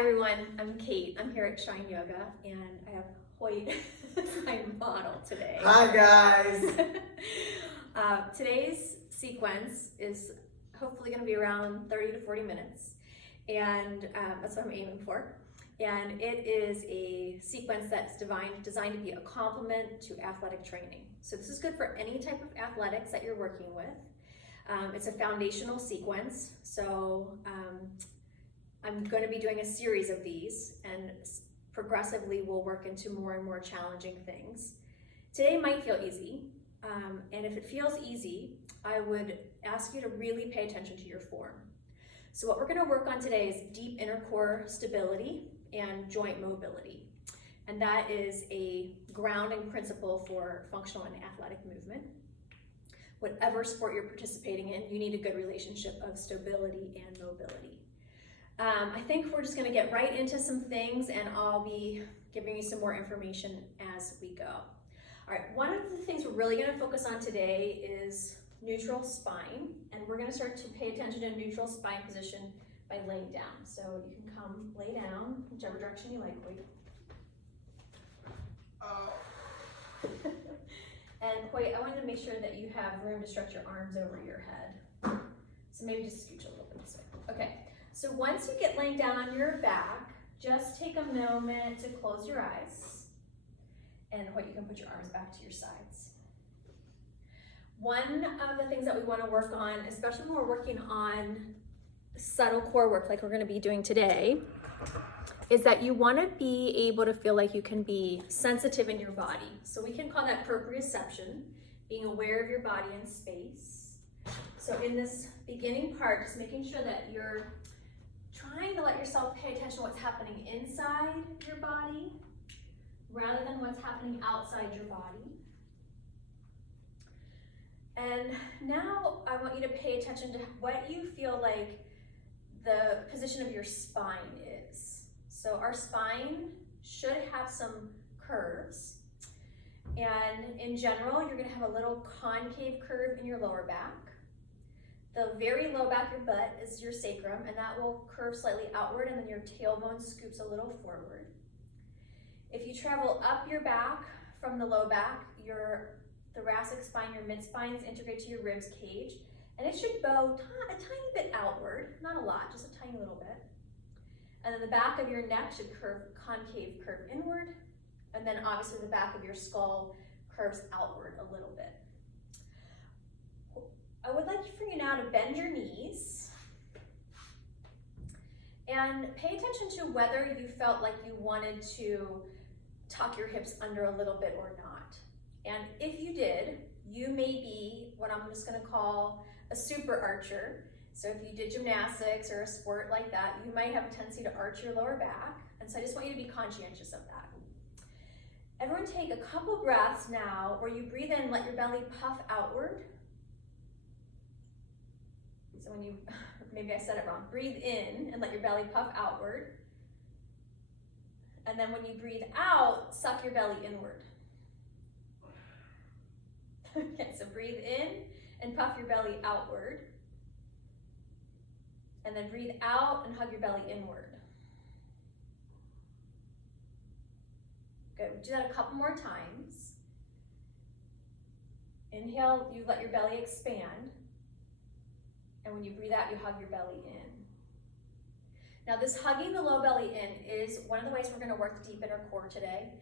everyone, I'm Kate. I'm here at Shine Yoga and I have Hoyt as my model today. Hi guys! Today's sequence is hopefully going to be around 30 to 40 minutes and that's what I'm aiming for. And it is a sequence that's designed to be a complement to athletic training. So this is good for any type of athletics that you're working with. It's a foundational sequence, so I'm going to be doing a series of these and progressively we'll work into more and more challenging things. Today might feel easy, and if it feels easy, I would ask you to really pay attention to your form. So what we're going to work on today is deep inner core stability and joint mobility. And that is a grounding principle for functional and athletic movement. Whatever sport you're participating in, you need a good relationship of stability and mobility. I think we're just going to get right into some things and I'll be giving you some more information as we go. All right, one of the things we're really going to focus on today is neutral spine, and we're going to start to pay attention to neutral spine position by laying down. So you can come lay down, whichever direction you like. And Hoyt, I wanted to make sure that you have room to stretch your arms over your head. So maybe just scooch a little bit this way. Okay, so once you get laying down on your back, just take a moment to close your eyes. And Hoyt, you can put your arms back to your sides. One of the things that we want to work on, especially when we're working on subtle core work like we're going to be doing today, is that you want to be able to feel like you can be sensitive in your body. So we can call that proprioception, being aware of your body in space. So in this beginning part, just making sure that you're trying to let yourself pay attention to what's happening inside your body rather than what's happening outside your body. And now I want you to pay attention to what you feel like the position of your spine is. So our spine should have some curves. And in general, you're going to have a little concave curve in your lower back. The very low back of your butt is your sacrum, and that will curve slightly outward, and then your tailbone scoops a little forward. If you travel up your back from the low back, your thoracic spine, your mid-spines integrate to your ribs cage, and it should bow a tiny bit outward, not a lot, just a tiny little bit. And then the back of your neck should concave curve inward, and then obviously the back of your skull curves outward a little bit. I would like for you now to bend your knees and pay attention to whether you felt like you wanted to tuck your hips under a little bit or not. And if you did, you may be what I'm just going to call a super archer. So if you did gymnastics or a sport like that, you might have a tendency to arch your lower back. And so I just want you to be conscientious of that. Everyone take a couple breaths now where you breathe in, let your belly puff outward. So when you, maybe I said it wrong, breathe in and let your belly puff outward. And then when you breathe out, suck your belly inward. Okay, so breathe in and puff your belly outward. And then breathe out and hug your belly inward. Good, do that a couple more times. Inhale, you let your belly expand. And when you breathe out, you hug your belly in. Now this hugging the low belly in is one of the ways we're going to work the deep inner core today.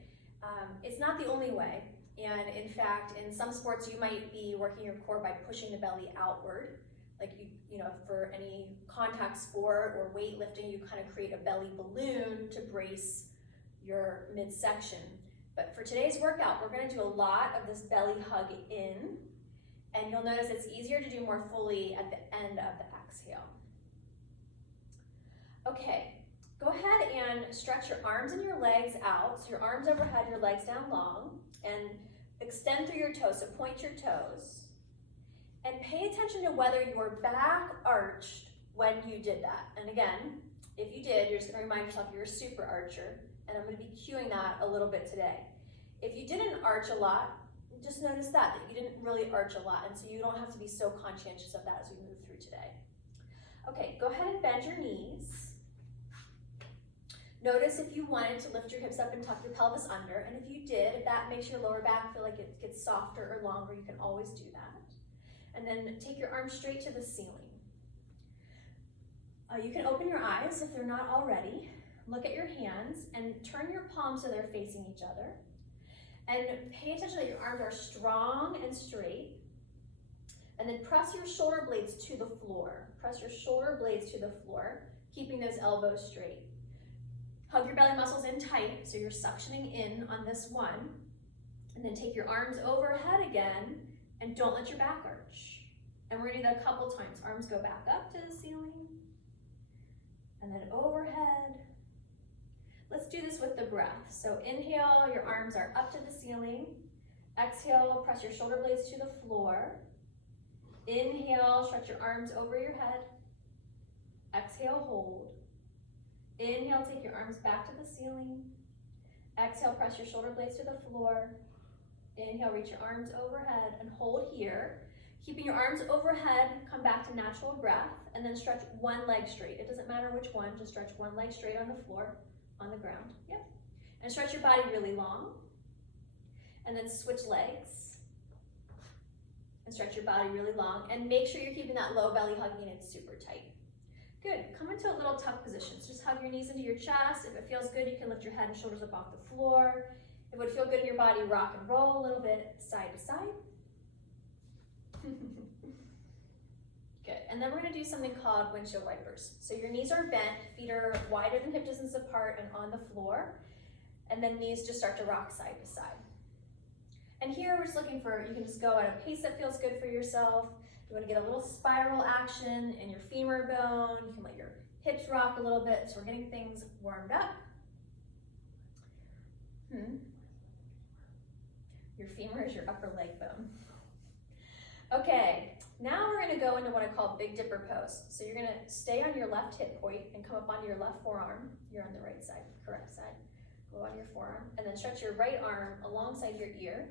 It's not the only way. And in fact, in some sports, you might be working your core by pushing the belly outward. Like you know, for any contact sport or weightlifting, you kind of create a belly balloon to brace your midsection. But for today's workout, we're going to do a lot of this belly hug in, and you'll notice it's easier to do more fully at the end of the exhale. Okay, go ahead and stretch your arms and your legs out. So your arms overhead, your legs down long, and extend through your toes, so point your toes. And pay attention to whether your back arched when you did that. And again, if you did, you're just going to remind yourself you're a super archer, and I'm going to be cueing that a little bit today. If you didn't arch a lot, just notice that you didn't really arch a lot, and so you don't have to be so conscientious of that as we move through today. Okay, go ahead and bend your knees. Notice if you wanted to lift your hips up and tuck your pelvis under, and if you did, if that makes your lower back feel like it gets softer or longer, you can always do that. And then take your arms straight to the ceiling. You can open your eyes if they're not already. Look at your hands and turn your palms so they're facing each other. And pay attention that your arms are strong and straight. And then press your shoulder blades to the floor. Press your shoulder blades to the floor, keeping those elbows straight. Hug your belly muscles in tight, so you're suctioning in on this one. And then take your arms overhead again, and don't let your back arch. And we're gonna do that a couple times. Arms go back up to the ceiling, and then overhead. Let's do this with the breath. So inhale, your arms are up to the ceiling. Exhale, press your shoulder blades to the floor. Inhale, stretch your arms over your head. Exhale, hold. Inhale, take your arms back to the ceiling. Exhale, press your shoulder blades to the floor. Inhale, reach your arms overhead and hold here. Keeping your arms overhead, come back to natural breath, and then stretch one leg straight. It doesn't matter which one, just stretch one leg straight on the floor, on the ground. Yep. And stretch your body really long. And then switch legs. And stretch your body really long. And make sure you're keeping that low belly hugging it super tight. Good. Come into a little tuck position. So just hug your knees into your chest. If it feels good, you can lift your head and shoulders up off the floor. If it would feel good in your body, rock and roll a little bit side to side. Good. And then we're going to do something called windshield wipers. So your knees are bent, feet are wider than hip distance apart and on the floor. And then knees just start to rock side to side. And here we're just looking for, you can just go at a pace that feels good for yourself. You want to get a little spiral action in your femur bone. You can let your hips rock a little bit. So we're getting things warmed up. Your femur is your upper leg bone. Okay, now we're going to go into what I call Big Dipper pose. So you're going to stay on your left hip point and come up onto your left forearm. You're on the right side, correct side. Go on your forearm and then stretch your right arm alongside your ear.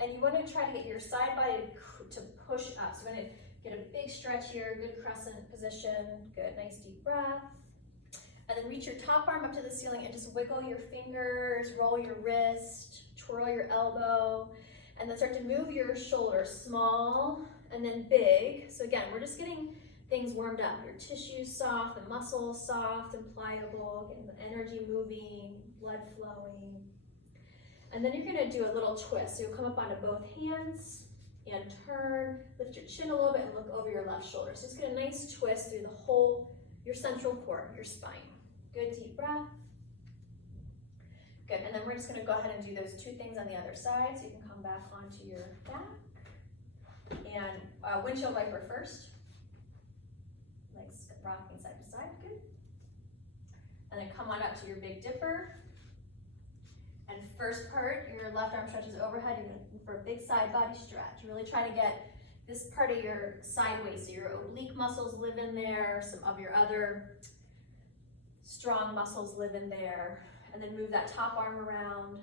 And you want to try to get your side body to push up. So you're going to get a big stretch here, good crescent position, good, nice deep breath. And then reach your top arm up to the ceiling and just wiggle your fingers, roll your wrist, twirl your elbow, and then start to move your shoulders, small and then big. So again, we're just getting things warmed up. Your tissue's soft, the muscles soft and pliable, getting the energy moving, blood flowing. And then you're gonna do a little twist. So you'll come up onto both hands and turn, lift your chin a little bit and look over your left shoulder. So just get a nice twist through the whole, your central core, your spine. Good deep breath. Good, and then we're just gonna go ahead and do those two things on the other side. So you can come back onto your back. And windshield wiper first. Legs rocking side to side, good. And then come on up to your Big Dipper. And first part, your left arm stretches overhead. You're looking for a big side body stretch. Really try to get this part of your sideways, so your oblique muscles live in there, some of your other strong muscles live in there. And then move that top arm around.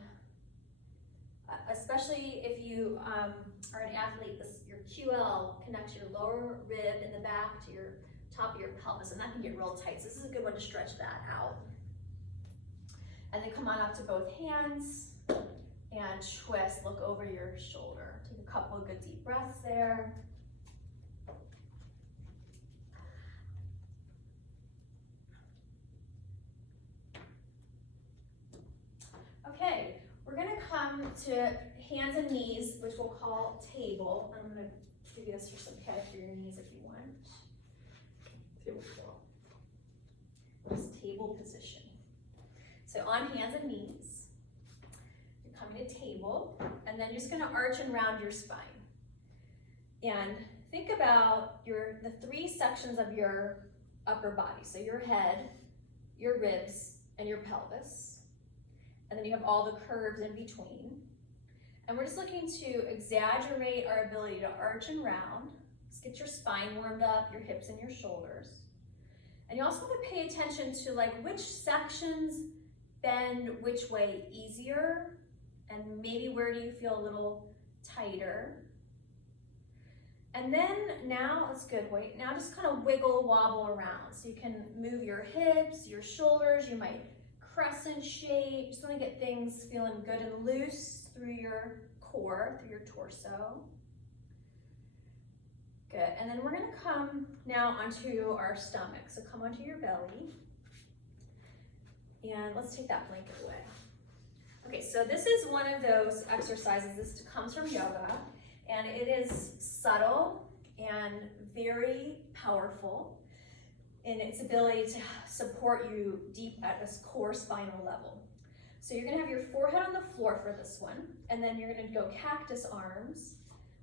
Especially if you are an athlete, your QL connects your lower rib in the back to your top of your pelvis, and that can get real tight. So this is a good one to stretch that out. And then come on up to both hands and twist, look over your shoulder. Take a couple of good deep breaths there. Okay, we're gonna come to hands and knees, which we'll call table. I'm gonna give you this for some pad for your knees if you want. Tabletop. This table position. So on hands and knees, you're coming to table, and then you're just gonna arch and round your spine. And think about the three sections of your upper body. So your head, your ribs, and your pelvis. And then you have all the curves in between. And we're just looking to exaggerate our ability to arch and round. Just get your spine warmed up, your hips and your shoulders. And you also want to pay attention to which sections bend which way easier, and maybe where do you feel a little tighter. And then now, that's good, now just kind of wiggle, wobble around. So you can move your hips, your shoulders, you might crescent shape. Just want to get things feeling good and loose through your core, through your torso. Good, and then we're gonna come now onto our stomach. So come onto your belly. And let's take that blanket away. Okay, so this is one of those exercises. This comes from yoga, and it is subtle and very powerful in its ability to support you deep at this core spinal level. So you're gonna have your forehead on the floor for this one, and then you're gonna go cactus arms,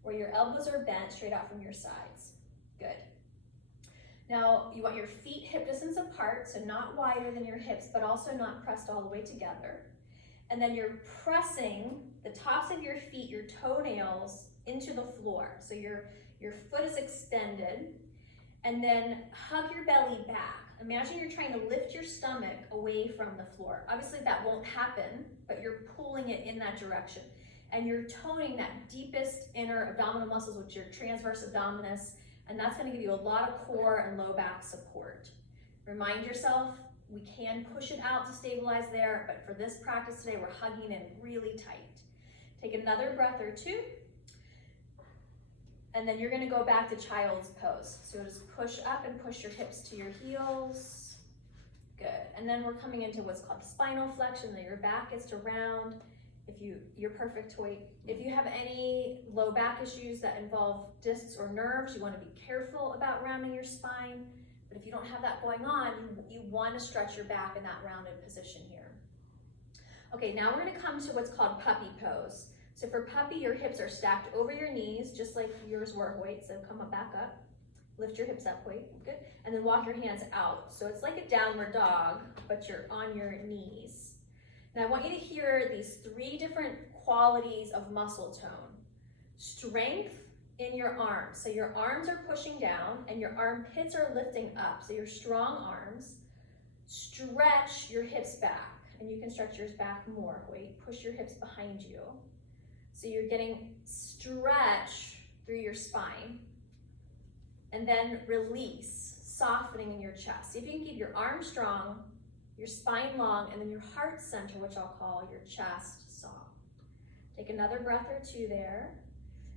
where your elbows are bent straight out from your sides. Good. Now, you want your feet hip distance apart, so not wider than your hips, but also not pressed all the way together. And then you're pressing the tops of your feet, your toenails, into the floor. So your foot is extended, and then hug your belly back. Imagine you're trying to lift your stomach away from the floor. Obviously that won't happen, but you're pulling it in that direction. And you're toning that deepest inner abdominal muscles, which are transverse abdominis, and that's gonna give you a lot of core and low back support. Remind yourself, we can push it out to stabilize there, but for this practice today, we're hugging in really tight. Take another breath or two, and then you're gonna go back to child's pose. So just push up and push your hips to your heels. Good, and then we're coming into what's called spinal flexion, that your back gets to round. You're perfect weight. If you have any low back issues that involve discs or nerves, you want to be careful about rounding your spine. But if you don't have that going on, you want to stretch your back in that rounded position here. Okay, now we're going to come to what's called puppy pose. So for puppy, your hips are stacked over your knees, just like yours were, Hoyt. So come up, back up. Lift your hips up, Hoyt. Good. And then walk your hands out. So it's like a downward dog, but you're on your knees. Now I want you to hear these three different qualities of muscle tone. Strength in your arms. So your arms are pushing down and your armpits are lifting up. So your strong arms. Stretch your hips back. And you can stretch yours back more. Wait, push your hips behind you. So you're getting stretch through your spine. And then release, softening in your chest. See if you can keep your arms strong, your spine long, and then your heart center, which I'll call your chest soft. Take another breath or two there.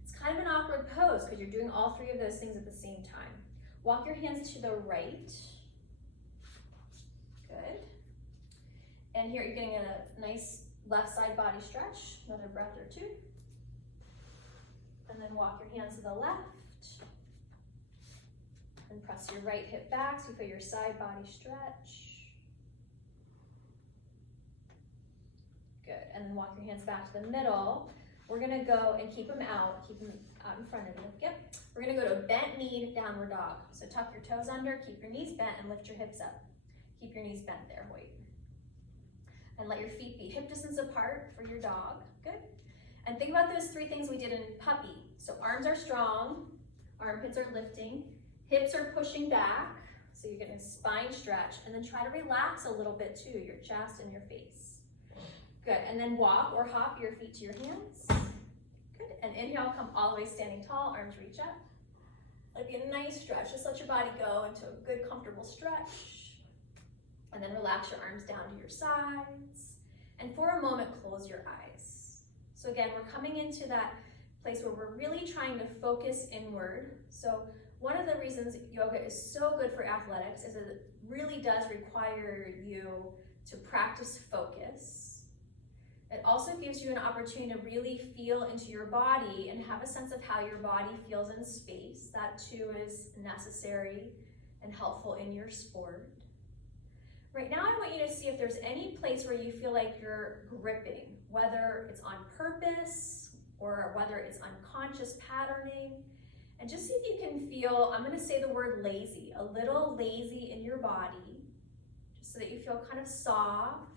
It's kind of an awkward pose because you're doing all three of those things at the same time. Walk your hands to the right. Good. And here you're getting a nice left side body stretch. Another breath or two. And then walk your hands to the left. And press your right hip back so you feel your side body stretch. Good, and then walk your hands back to the middle. We're gonna go and keep them out in front of you. Yep. We're gonna go to a bent knee, downward dog. So tuck your toes under, keep your knees bent, and lift your hips up. Keep your knees bent there, Hoyt. And let your feet be hip distance apart for your dog. Good. And think about those three things we did in puppy. So arms are strong, armpits are lifting, hips are pushing back, so you're getting a spine stretch, and then try to relax a little bit too, your chest and your face. Good, and then walk or hop your feet to your hands. Good, and inhale, come all the way standing tall, arms reach up. Let it be a nice stretch. Just let your body go into a good, comfortable stretch. And then relax your arms down to your sides. And for a moment, close your eyes. So again, we're coming into that place where we're really trying to focus inward. So one of the reasons yoga is so good for athletics is that it really does require you to practice focus. It also gives you an opportunity to really feel into your body and have a sense of how your body feels in space. That too is necessary and helpful in your sport. Right now, I want you to see if there's any place where you feel like you're gripping, whether it's on purpose or whether it's unconscious patterning. And just see if you can feel, I'm gonna say the word lazy, a little lazy in your body, just so that you feel kind of soft.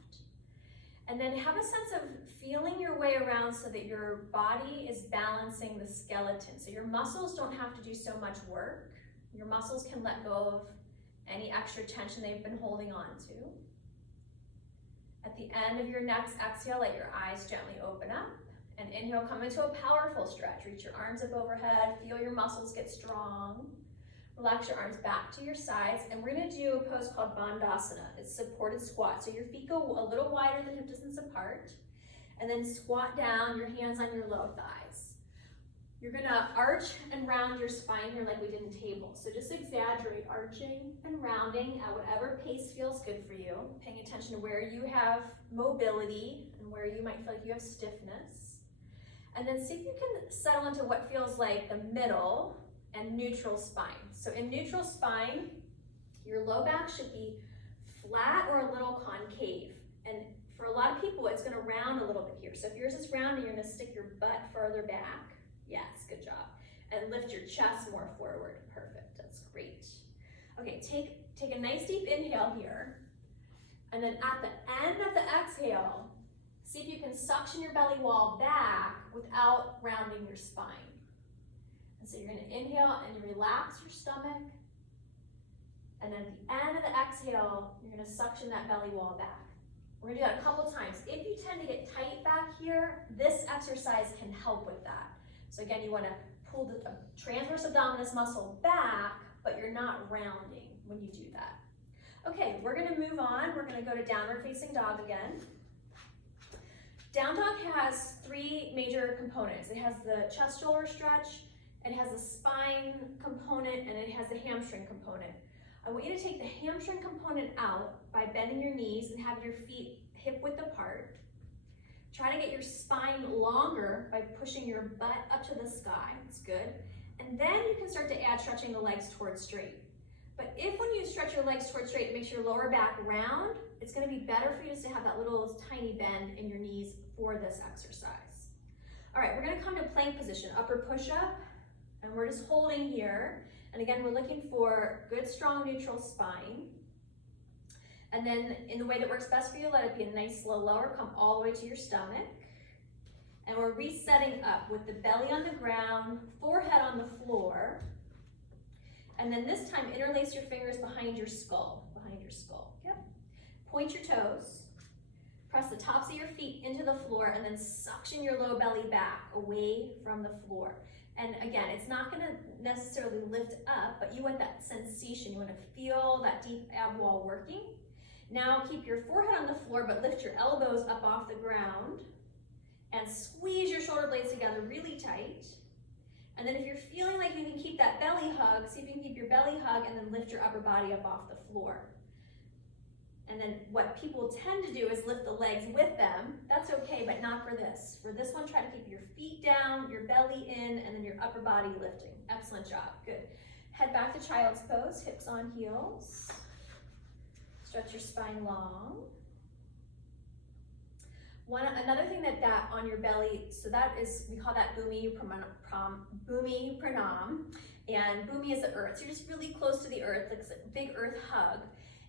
And then have a sense of feeling your way around so that your body is balancing the skeleton. So your muscles don't have to do so much work. Your muscles can let go of any extra tension they've been holding on to. At the end of your next exhale, let your eyes gently open up. And inhale, come into a powerful stretch. Reach your arms up overhead, feel your muscles get strong. Relax your arms back to your sides, and we're gonna do a pose called Bandhasana. It's supported squat. So your feet go a little wider than hip distance apart, and then squat down, your hands on your low thighs. You're gonna arch and round your spine here like we did in table. So just exaggerate arching and rounding at whatever pace feels good for you, paying attention to where you have mobility and where you might feel like you have stiffness. And then see if you can settle into what feels like the middle and neutral spine. So in neutral spine, your low back should be flat or a little concave. And for a lot of people, it's gonna round a little bit here. So if yours is rounding, you're gonna stick your butt further back. Yes, good job. And lift your chest more forward. Perfect, that's great. Okay, take a nice deep inhale here. And then at the end of the exhale, see if you can suction your belly wall back without rounding your spine. And so you're gonna inhale and relax your stomach. And then at the end of the exhale, you're gonna suction that belly wall back. We're gonna do that a couple times. If you tend to get tight back here, this exercise can help with that. So again, you wanna pull the transverse abdominis muscle back, but you're not rounding when you do that. Okay, we're gonna move on. We're gonna go to downward facing dog again. Down dog has three major components. It has the chest shoulder stretch, it has a spine component, and it has a hamstring component. I want you to take the hamstring component out by bending your knees and having your feet hip width apart. Try to get your spine longer by pushing your butt up to the sky. That's good. And then you can start to add stretching the legs towards straight. But if when you stretch your legs towards straight, it makes your lower back round, it's gonna be better for you just to have that little tiny bend in your knees for this exercise. All right, we're gonna come to plank position, upper push-up, and we're just holding here. And again, we're looking for good, strong, neutral spine. And then in the way that works best for you, let it be a nice slow lower, come all the way to your stomach. And we're resetting up with the belly on the ground, forehead on the floor. And then this time, interlace your fingers behind your skull, Yep. Point your toes. Press the tops of your feet into the floor and then suction your low belly back away from the floor. And again, it's not gonna necessarily lift up, but you want that sensation. You wanna feel that deep ab wall working. Now keep your forehead on the floor, but lift your elbows up off the ground and squeeze your shoulder blades together really tight. And then if you're feeling like you can keep that belly hug, see if you can keep your belly hug and then lift your upper body up off the floor. And then what people tend to do is lift the legs with them. That's okay, but not for this. For this one, try to keep your feet down, your belly in, and then your upper body lifting. Excellent job, good. Head back to child's pose, hips on heels. Stretch your spine long. Another thing that on your belly, so that is, we call that Bhumi Pranam. And Bhumi is the earth, so you're just really close to the earth, like a big earth hug.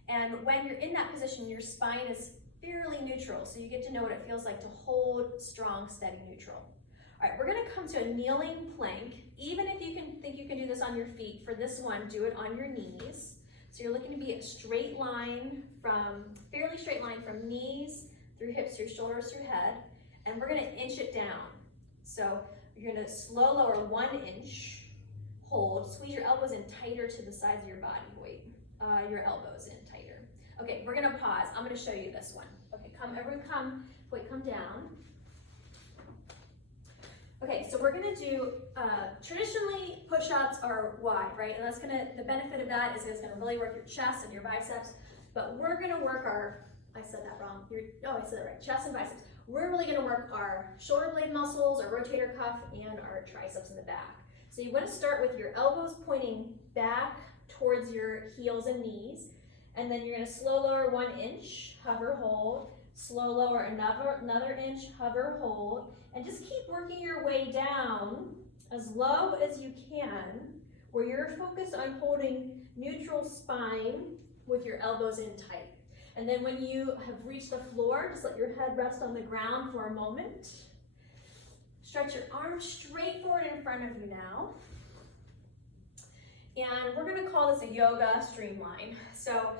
And when you're in that position, your spine is fairly neutral, so you get to know what it feels like to hold strong, steady, neutral. All right, we're gonna come to a kneeling plank. Even if you think you can do this on your feet, for this one, do it on your knees. So you're looking to be a straight line fairly straight line from knees through hips, through shoulders, through head, and we're gonna inch it down. So you're gonna slow lower 1 inch, hold, squeeze your elbows in tighter to the sides of your body, your elbows in tighter. Okay, we're gonna pause. I'm gonna show you this one. Okay, everyone come down. Okay, so we're gonna do, traditionally push-ups are wide, right? And the benefit of that is it's gonna really work your chest and your biceps, but we're gonna work I said that wrong. I said that right, chest and biceps. We're really gonna work our shoulder blade muscles, our rotator cuff, and our triceps in the back. So you wanna start with your elbows pointing back towards your heels and knees, and then you're gonna slow lower 1 inch, hover, hold, slow lower another inch, hover, hold, and just keep working your way down as low as you can, where you're focused on holding neutral spine with your elbows in tight. And then when you have reached the floor, just let your head rest on the ground for a moment. Stretch your arms straight forward in front of you now. And we're gonna call this a yoga streamline. So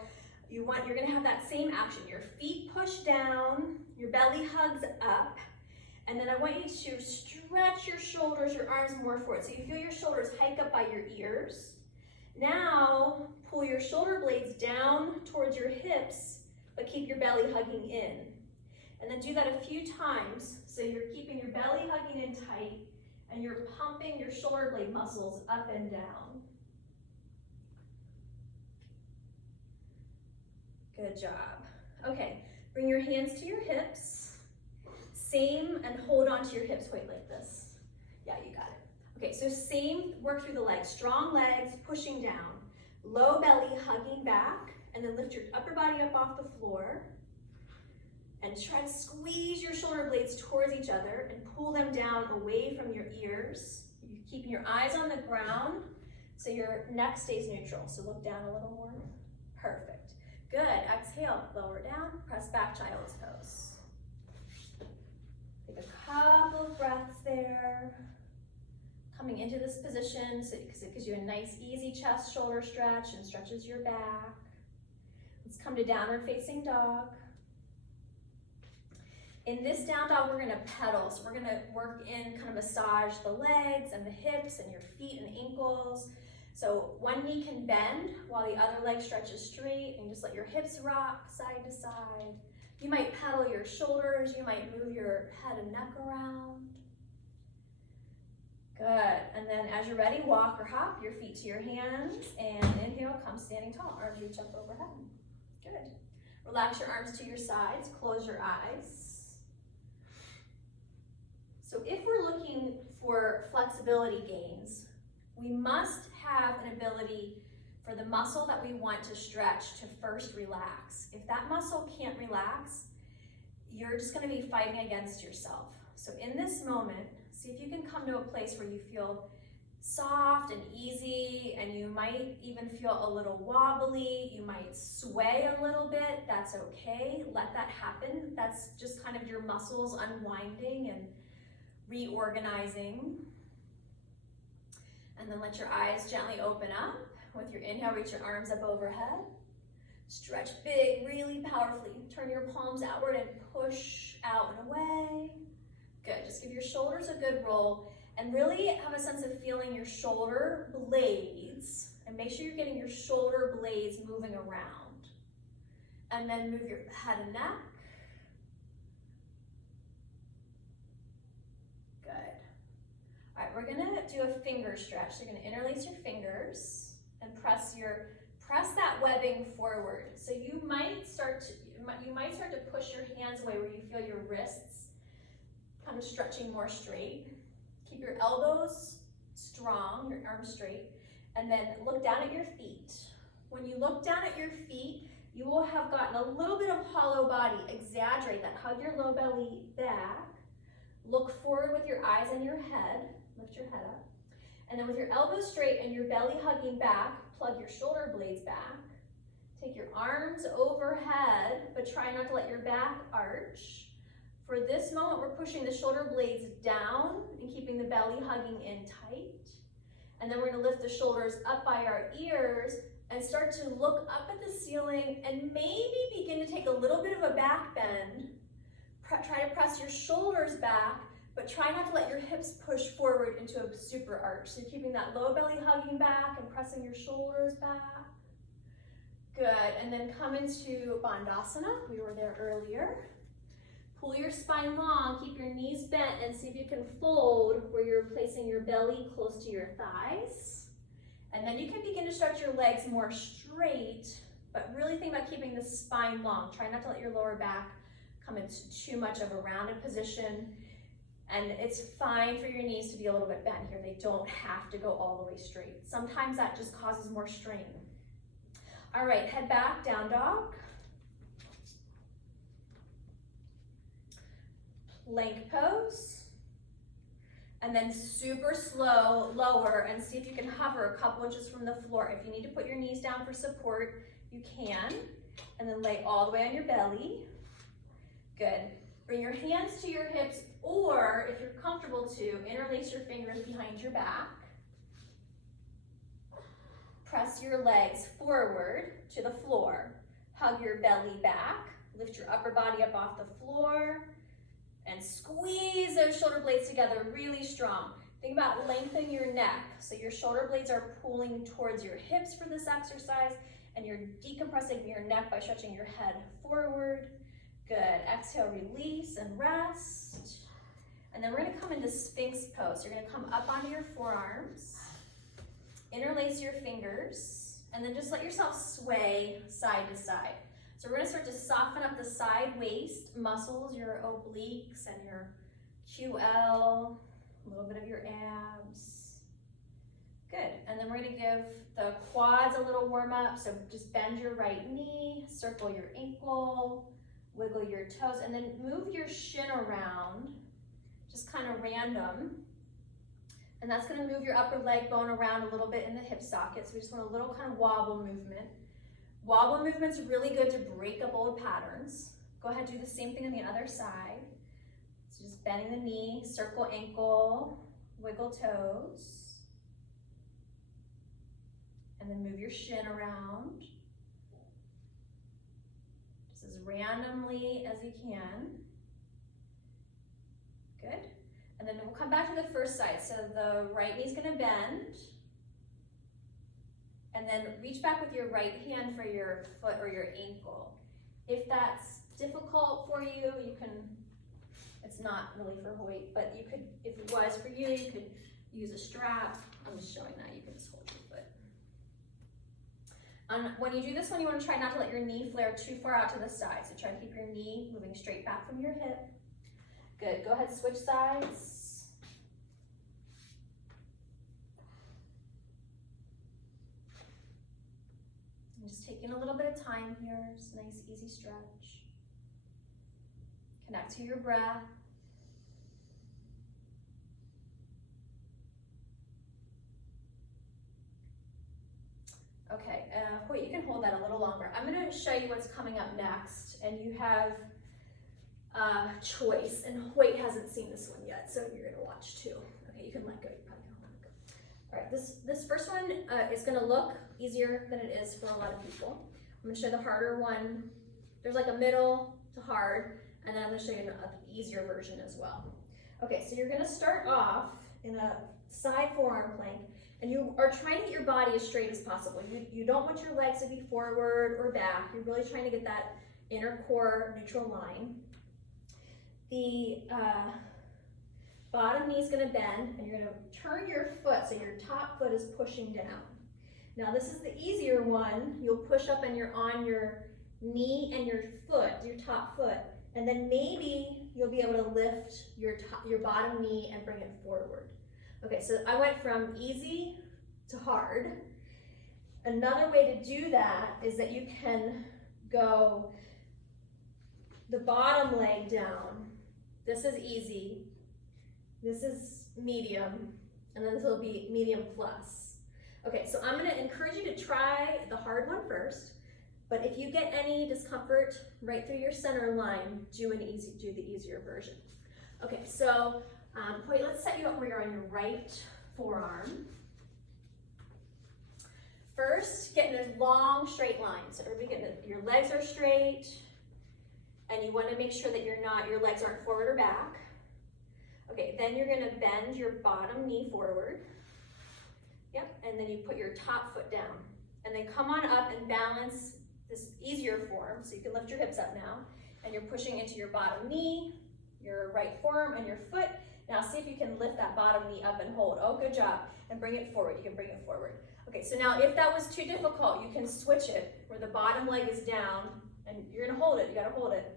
you're gonna have that same action. Your feet push down, your belly hugs up, and then I want you to stretch your shoulders, your arms more forward. So you feel your shoulders hike up by your ears, Now, pull your shoulder blades down towards your hips, but keep your belly hugging in. And then do that a few times, so you're keeping your belly hugging in tight, and you're pumping your shoulder blade muscles up and down. Good job. Okay, bring your hands to your hips. Same, and hold on to your hips, wait like this. Yeah, you got it. Okay, so same, work through the legs. Strong legs, pushing down. Low belly, hugging back, and then lift your upper body up off the floor. And try to squeeze your shoulder blades towards each other and pull them down away from your ears. You're keeping your eyes on the ground so your neck stays neutral. So look down a little more. Perfect. Good. Exhale, lower down, press back, child's pose. Take a couple of breaths there. Coming into this position because it gives you a nice, easy chest shoulder stretch and stretches your back. Let's come to downward facing dog. In this down dog, we're gonna pedal. So we're gonna work in, kind of massage the legs and the hips and your feet and ankles. So one knee can bend while the other leg stretches straight, and just let your hips rock side to side. You might pedal your shoulders, you might move your head and neck around. Good, and then as you're ready, walk or hop your feet to your hands, and inhale, come standing tall, arms reach up overhead. Good. Relax your arms to your sides, close your eyes. So if we're looking for flexibility gains, we must have an ability for the muscle that we want to stretch to first relax. If that muscle can't relax, you're just going to be fighting against yourself. So in this moment, see if you can come to a place where you feel soft and easy, and you might even feel a little wobbly. You might sway a little bit. That's okay. Let that happen. That's just kind of your muscles unwinding and reorganizing. And then let your eyes gently open up. With your inhale, reach your arms up overhead. Stretch big, really powerfully. Turn your palms outward and push out and away. Good, just give your shoulders a good roll and really have a sense of feeling your shoulder blades, and make sure you're getting your shoulder blades moving around. And then move your head and neck. Good. All right, we're gonna do a finger stretch. So you're gonna interlace your fingers and press that webbing forward. So you might start to push your hands away where you feel your wrists kind of stretching more straight. Keep your elbows strong, your arms straight, and then look down at your feet. When you look down at your feet, you will have gotten a little bit of hollow body. Exaggerate that. Hug your low belly back. Look forward with your eyes and your head. Lift your head up. And then with your elbows straight and your belly hugging back, plug your shoulder blades back. Take your arms overhead, but try not to let your back arch. For this moment, we're pushing the shoulder blades down and keeping the belly hugging in tight. And then we're gonna lift the shoulders up by our ears and start to look up at the ceiling and maybe begin to take a little bit of a back bend. Try to press your shoulders back, but try not to let your hips push forward into a super arch. So keeping that low belly hugging back and pressing your shoulders back. Good, and then come into Bandhasana. We were there earlier. Pull your spine long, keep your knees bent, and see if you can fold where you're placing your belly close to your thighs. And then you can begin to stretch your legs more straight, but really think about keeping the spine long. Try not to let your lower back come into too much of a rounded position. And it's fine for your knees to be a little bit bent here. They don't have to go all the way straight. Sometimes that just causes more strain. All right, head back, down dog. Plank pose. And then super slow, lower, and see if you can hover a couple inches from the floor. If you need to put your knees down for support, you can. And then lay all the way on your belly. Good. Bring your hands to your hips, or if you're comfortable to, interlace your fingers behind your back. Press your legs forward to the floor. Hug your belly back. Lift your upper body up off the floor. And squeeze those shoulder blades together really strong. Think about lengthening your neck. So your shoulder blades are pulling towards your hips for this exercise, and you're decompressing your neck by stretching your head forward. Good. Exhale, release and rest. And then we're going to come into Sphinx pose. You're going to come up onto your forearms, interlace your fingers, and then just let yourself sway side to side. So we're going to start to soften up the side waist muscles, your obliques and your QL, a little bit of your abs. Good. And then we're going to give the quads a little warm up. So just bend your right knee, circle your ankle, wiggle your toes, and then move your shin around, just kind of random. And that's going to move your upper leg bone around a little bit in the hip socket. So we just want a little kind of wobble movement. Wobble movement's really good to break up old patterns. Go ahead and do the same thing on the other side. So just bending the knee, circle ankle, wiggle toes. And then move your shin around. Just as randomly as you can. Good. And then we'll come back to the first side. So the right knee's gonna bend. And then reach back with your right hand for your foot or your ankle. If that's difficult for you, you can, it's not really for Hoyt, but you could, if it was for you, you could use a strap. I'm just showing that, you can just hold your foot. When you do this one, you want to try not to let your knee flare too far out to the side. So try to keep your knee moving straight back from your hip. Good, go ahead, switch sides. Just taking a little bit of time here, just a nice easy stretch. Connect to your breath. Okay, Hoyt, you can hold that a little longer. I'm going to show you what's coming up next, and you have choice, and Hoyt hasn't seen this one yet, so you're going to watch too. Okay, you can let go. You probably can let go. All right, this first one is going to look easier than it is for a lot of people. I'm going to show the harder one. There's like a middle to hard, and then I'm going to show you an easier version as well. Okay, so you're going to start off in a side forearm plank, and you are trying to get your body as straight as possible. You don't want your legs to be forward or back. You're really trying to get that inner core neutral line. The bottom knee is going to bend, and you're going to turn your foot so your top foot is pushing down. Now this is the easier one. You'll push up and you're on your knee and your foot, your top foot, and then maybe you'll be able to lift your bottom knee and bring it forward. Okay, so I went from easy to hard. Another way to do that is that you can go the bottom leg down. This is easy. This is medium, and then this will be medium plus. Okay, so I'm going to encourage you to try the hard one first, but if you get any discomfort right through your center line, do the easier version. Okay, so Hoyt, let's set you up where you're on your right forearm. First, get in a long straight line. So your legs are straight, and you want to make sure that your legs aren't forward or back. Okay, then you're going to bend your bottom knee forward. Yep, and then you put your top foot down. And then come on up and balance this easier form, so you can lift your hips up now. And you're pushing into your bottom knee, your right forearm, and your foot. Now see if you can lift that bottom knee up and hold. Oh, good job. And bring it forward. You can bring it forward. Okay, so now if that was too difficult, you can switch it where the bottom leg is down, and you're going to hold it. You got to hold it.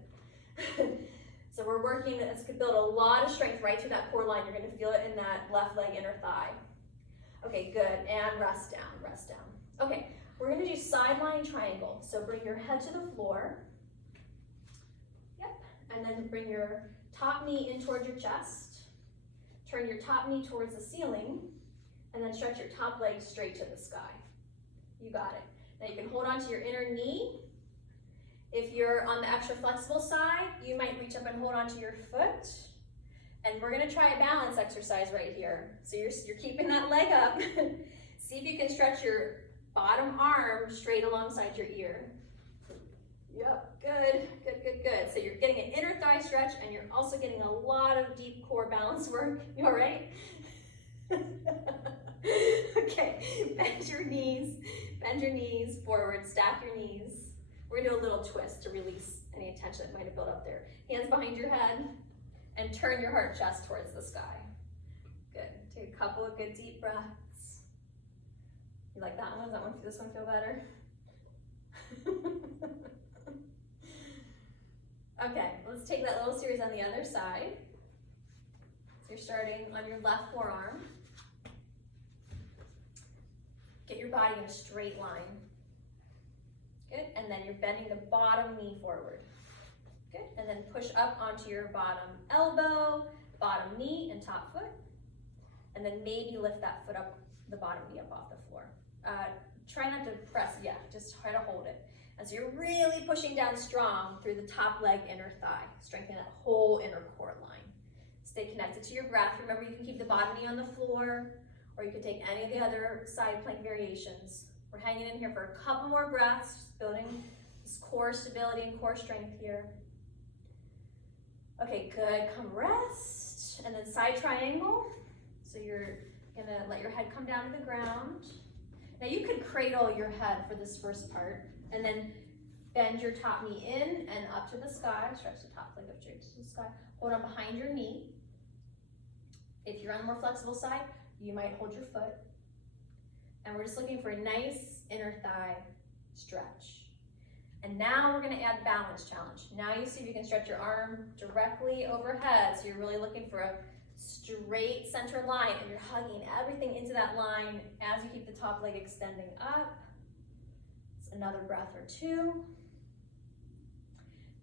So we're working, it's going to build a lot of strength right through that core line. You're going to feel it in that left leg inner thigh. Okay, good, and rest down, rest down. Okay, we're going to do sideline triangle. So bring your head to the floor. Yep, and then bring your top knee in towards your chest. Turn your top knee towards the ceiling, and then stretch your top leg straight to the sky. You got it. Now you can hold on to your inner knee. If you're on the extra flexible side, you might reach up and hold onto your foot. And we're going to try a balance exercise right here. So you're keeping that leg up. See if you can stretch your bottom arm straight alongside your ear. Yep, good, good, good, good. So you're getting an inner thigh stretch, and you're also getting a lot of deep core balance work. You all right? Okay, bend your knees forward, stack your knees. We're gonna do a little twist to release any tension that might have built up there. Hands behind your head, and turn your heart chest towards the sky. Good, take a couple of good deep breaths. You like that one? Does this one feel better? Okay, let's take that little series on the other side. So you're starting on your left forearm. Get your body in a straight line. Good, and then you're bending the bottom knee forward. Good, and then push up onto your bottom elbow, bottom knee, and top foot. And then maybe lift that foot up, the bottom knee up off the floor. Try not to press, just try to hold it. And so you're really pushing down strong through the top leg, inner thigh, strengthening that whole inner core line. Stay connected to your breath. Remember, you can keep the bottom knee on the floor, or you can take any of the other side plank variations. We're hanging in here for a couple more breaths, just building this core stability and core strength here. Okay, good, come rest, and then side triangle. So you're gonna let your head come down to the ground. Now you could cradle your head for this first part, and then bend your top knee in and up to the sky. Stretch the top leg up straight to the sky. Hold on behind your knee. If you're on the more flexible side, you might hold your foot. And we're just looking for a nice inner thigh stretch. And now we're gonna add balance challenge. Now you see if you can stretch your arm directly overhead. So you're really looking for a straight center line, and you're hugging everything into that line as you keep the top leg extending up. It's another breath or two.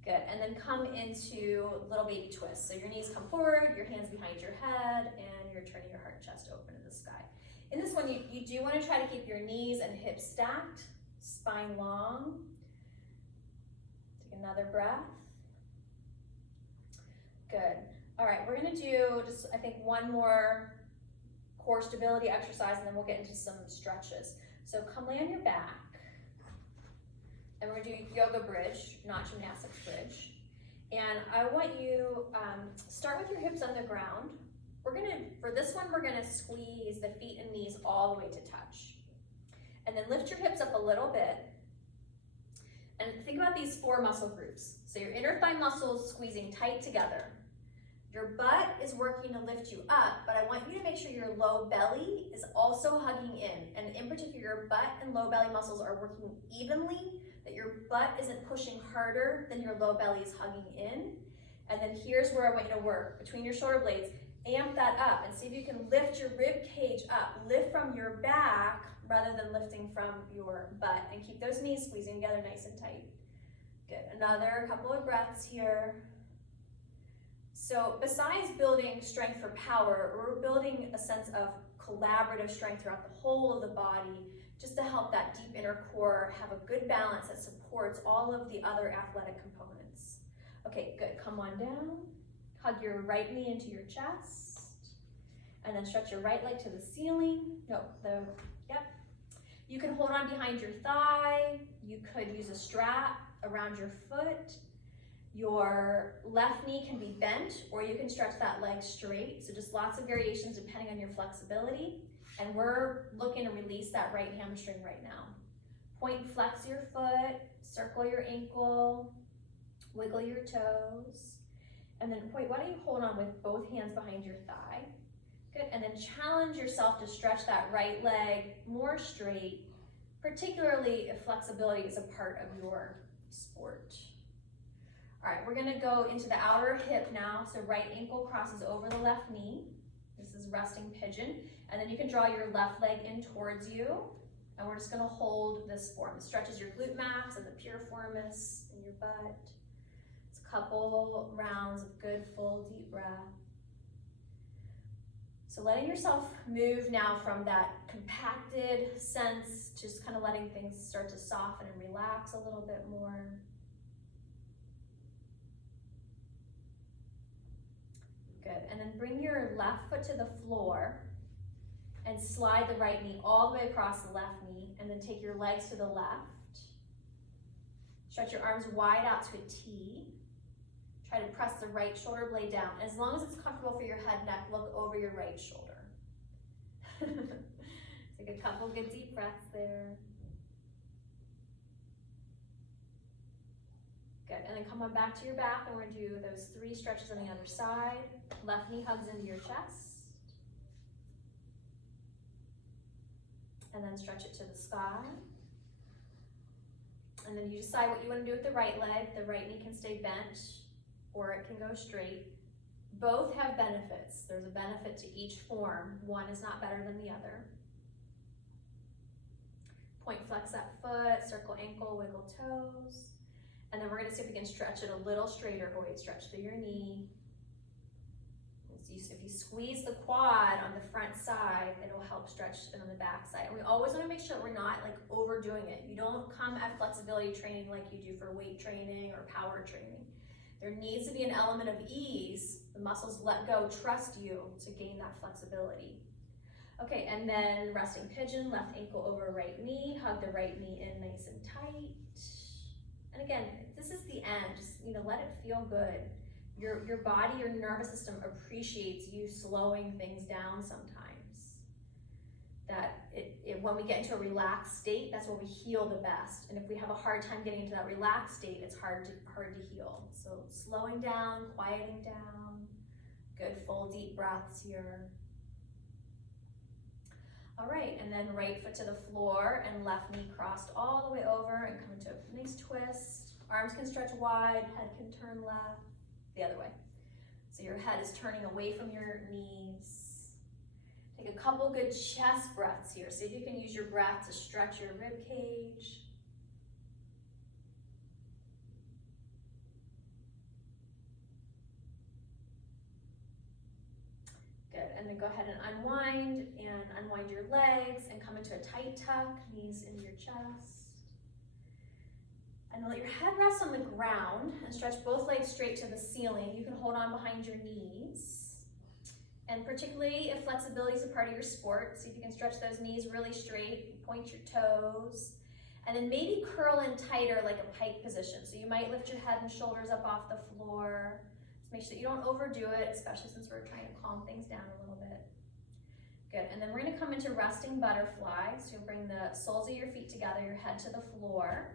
Good, and then come into little baby twist. So your knees come forward, your hands behind your head, and you're turning your heart and chest open to the sky. In this one, you do want to try to keep your knees and hips stacked, spine long. Take another breath. Good. All right, we're gonna do just, I think, one more core stability exercise, and then we'll get into some stretches. So come lay on your back, and we're gonna do yoga bridge, not gymnastics bridge. And I want you, start with your hips on the ground. For this one, we're gonna squeeze the feet and knees all the way to touch. And then lift your hips up a little bit. And think about these 4 muscle groups. So your inner thigh muscles squeezing tight together. Your butt is working to lift you up, but I want you to make sure your low belly is also hugging in. And in particular, your butt and low belly muscles are working evenly, that your butt isn't pushing harder than your low belly is hugging in. And then here's where I want you to work, between your shoulder blades. Amp that up and see if you can lift your rib cage up. Lift from your back rather than lifting from your butt, and keep those knees squeezing together nice and tight. Good, another couple of breaths here. So besides building strength for power, we're building a sense of collaborative strength throughout the whole of the body, just to help that deep inner core have a good balance that supports all of the other athletic components. Okay, good, come on down. Hug your right knee into your chest, and then stretch your right leg to the ceiling. You can hold on behind your thigh. You could use a strap around your foot. Your left knee can be bent, or you can stretch that leg straight. So just lots of variations depending on your flexibility. And we're looking to release that right hamstring right now. Point and flex your foot, circle your ankle, wiggle your toes. And then why don't you hold on with both hands behind your thigh. Good, and then challenge yourself to stretch that right leg more straight, particularly if flexibility is a part of your sport. All right, we're gonna go into the outer hip now. So right ankle crosses over the left knee. This is resting pigeon. And then you can draw your left leg in towards you. And we're just gonna hold this form. It stretches your glute max and the piriformis in your butt. It's a couple rounds of good, full, deep breath. So letting yourself move now from that compacted sense, just kind of letting things start to soften and relax a little bit more. Good, and then bring your left foot to the floor and slide the right knee all the way across the left knee, and then take your legs to the left. Stretch your arms wide out to a T. Try to press the right shoulder blade down. As long as it's comfortable for your head, neck, look over your right shoulder. Take a couple good deep breaths there. Good, and then come on back to your back, and we're gonna do those 3 stretches on the other side. Left knee hugs into your chest. And then stretch it to the sky. And then you decide what you want to do with the right leg. The right knee can stay bent, or it can go straight. Both have benefits. There's a benefit to each form. One is not better than the other. Point flex that foot, circle ankle, wiggle toes. And then we're going to see if we can stretch it a little straighter. Go ahead, stretch through your knee. If you squeeze the quad on the front side, it'll help stretch it on the back side. And we always want to make sure we're not like overdoing it. You don't come at flexibility training like you do for weight training or power training. There needs to be an element of ease. The muscles let go, trust you to gain that flexibility. Okay, and then resting pigeon, left ankle over right knee, hug the right knee in nice and tight. And again, this is the end, just let it feel good. Your body, your nervous system appreciates you slowing things down sometimes. When we get into a relaxed state, that's where we heal the best. And if we have a hard time getting into that relaxed state, it's hard to heal. So slowing down, quieting down, good full deep breaths here. All right, and then right foot to the floor and left knee crossed all the way over and come into a nice twist. Arms can stretch wide, head can turn left. The other way. So your head is turning away from your knees. Take a couple good chest breaths here. See if you can use your breath to stretch your rib cage. Good, and then go ahead and unwind your legs and come into a tight tuck, knees into your chest. And let your head rest on the ground and stretch both legs straight to the ceiling. You can hold on behind your knees. And particularly if flexibility is a part of your sport, see if you can stretch those knees really straight, point your toes, and then maybe curl in tighter like a pike position. So you might lift your head and shoulders up off the floor. Just make sure that you don't overdo it, especially since we're trying to calm things down a little bit. Good, and then we're gonna come into resting butterfly. So you'll bring the soles of your feet together, your head to the floor.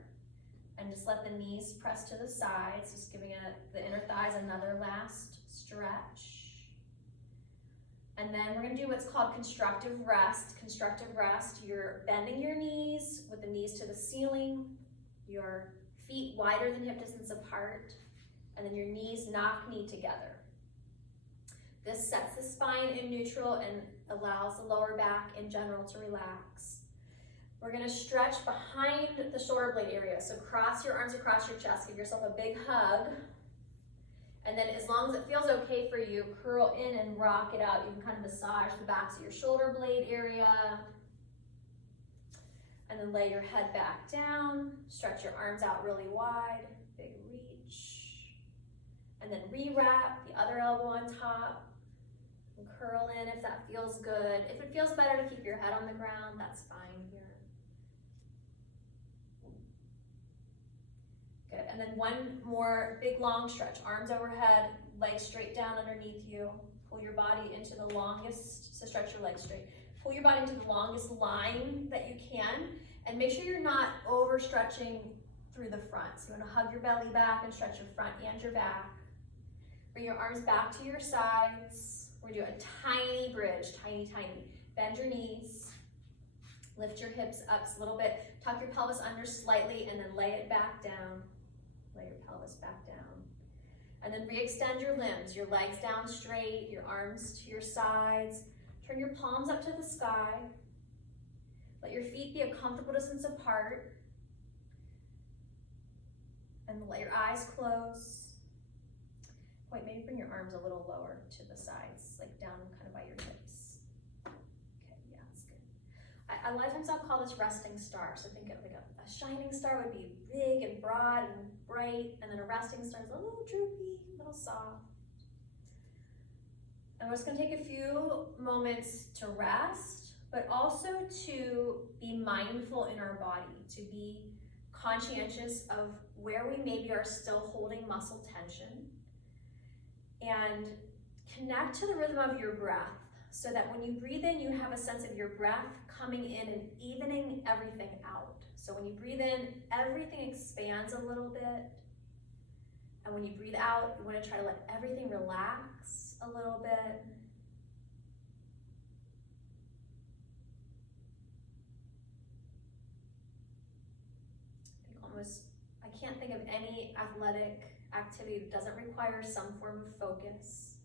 And just let the knees press to the sides, just giving the inner thighs another last stretch. And then we're gonna do what's called constructive rest. Constructive rest, you're bending your knees with the knees to the ceiling, your feet wider than hip distance apart, and then your knees knock knee together. This sets the spine in neutral and allows the lower back in general to relax. We're gonna stretch behind the shoulder blade area. So cross your arms across your chest, give yourself a big hug. And then as long as it feels okay for you, curl in and rock it out. You can kind of massage the backs of your shoulder blade area. And then lay your head back down. Stretch your arms out really wide, big reach. And then re-wrap the other elbow on top. And curl in if that feels good. If it feels better to keep your head on the ground, that's fine here. Good, and then one more big long stretch. Arms overhead, legs straight down underneath you. Pull your body into the longest, so stretch your legs straight. Pull your body into the longest line that you can, and make sure you're not overstretching through the front. So you wanna hug your belly back and stretch your front and your back. Bring your arms back to your sides. We're gonna do a tiny bridge, tiny. Bend your knees. Lift your hips up a little bit. Tuck your pelvis under slightly and then lay it back down. Lay your pelvis back down. And then re-extend your limbs, your legs down straight, your arms to your sides. Turn your palms up to the sky. Let your feet be a comfortable distance apart. And let your eyes close. Wait, maybe bring your arms a little lower to the sides, like down kind of by your hips. Okay, yeah, that's good. A lot of times I'll call this resting star. So think of like a shining star would be big and broad and bright, and then a resting star is a little droopy, a little soft. And we're just gonna take a few moments to rest, but also to be mindful in our body, to be conscientious of where we maybe are still holding muscle tension, and connect to the rhythm of your breath. so that when you breathe in, you have a sense of your breath coming in and evening everything out. So when you breathe in, everything expands a little bit. And when you breathe out, you want to try to let everything relax a little bit. I can't think of any athletic activity that doesn't require some form of focus.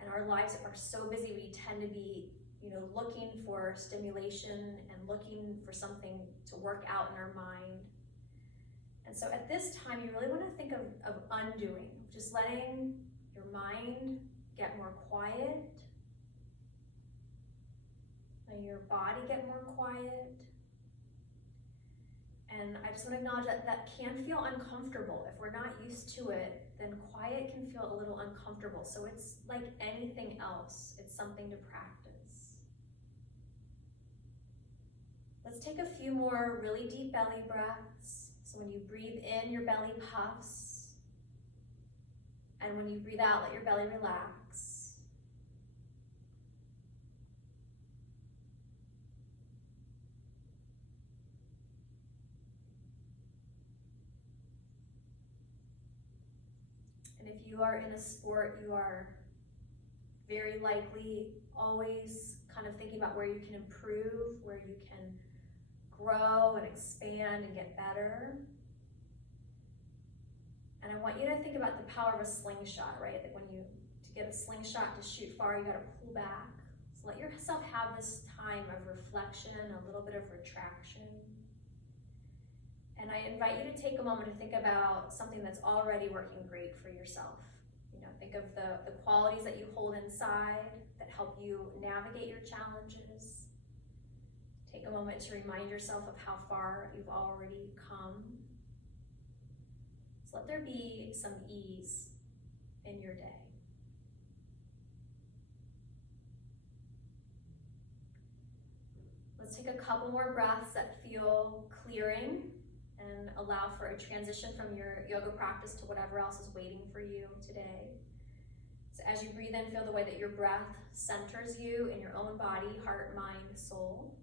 And our lives are so busy, we tend to be, looking for stimulation and looking for something to work out in our mind. And so at this time, you really want to think of undoing, just letting your mind get more quiet, letting your body get more quiet. And I just want to acknowledge that can feel uncomfortable. If we're not used to it, then quiet can feel a little uncomfortable. So it's like anything else. It's something to practice. Let's take a few more really deep belly breaths. So when you breathe in, your belly puffs. And when you breathe out, let your belly relax. And if you are in a sport, you are very likely always kind of thinking about where you can improve, where you can grow and expand and get better. And I want you to think about the power of a slingshot, right? That to get a slingshot to shoot far, you gotta pull back. So let yourself have this time of reflection, a little bit of retraction. And I invite you to take a moment to think about something that's already working great for yourself. Think of the qualities that you hold inside that help you navigate your challenges. Take a moment to remind yourself of how far you've already come. So let there be some ease in your day. Let's take a couple more breaths that feel clearing and allow for a transition from your yoga practice to whatever else is waiting for you today. So as you breathe in, feel the way that your breath centers you in your own body, heart, mind, soul.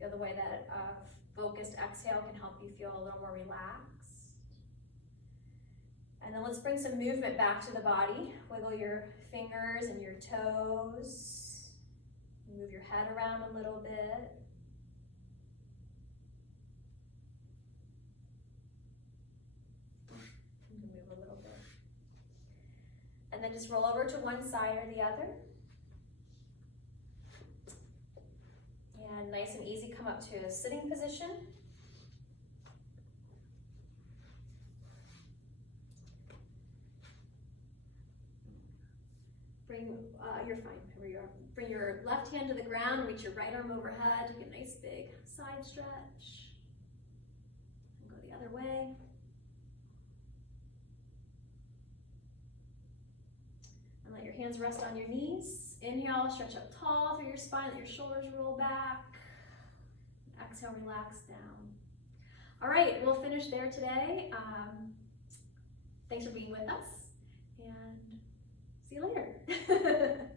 Feel the way that a focused exhale can help you feel a little more relaxed. And then let's bring some movement back to the body. Wiggle your fingers and your toes. Move your head around a little bit. And then just roll over to one side or the other. And nice and easy, come up to a sitting position. You're fine, wherever you are. Bring your left hand to the ground, reach your right arm overhead, take a nice big side stretch. And go the other way. And let your hands rest on your knees. Inhale, stretch up tall through your spine, let your shoulders roll back. Exhale, relax down. All right, we'll finish there today. Thanks for being with us, and see you later.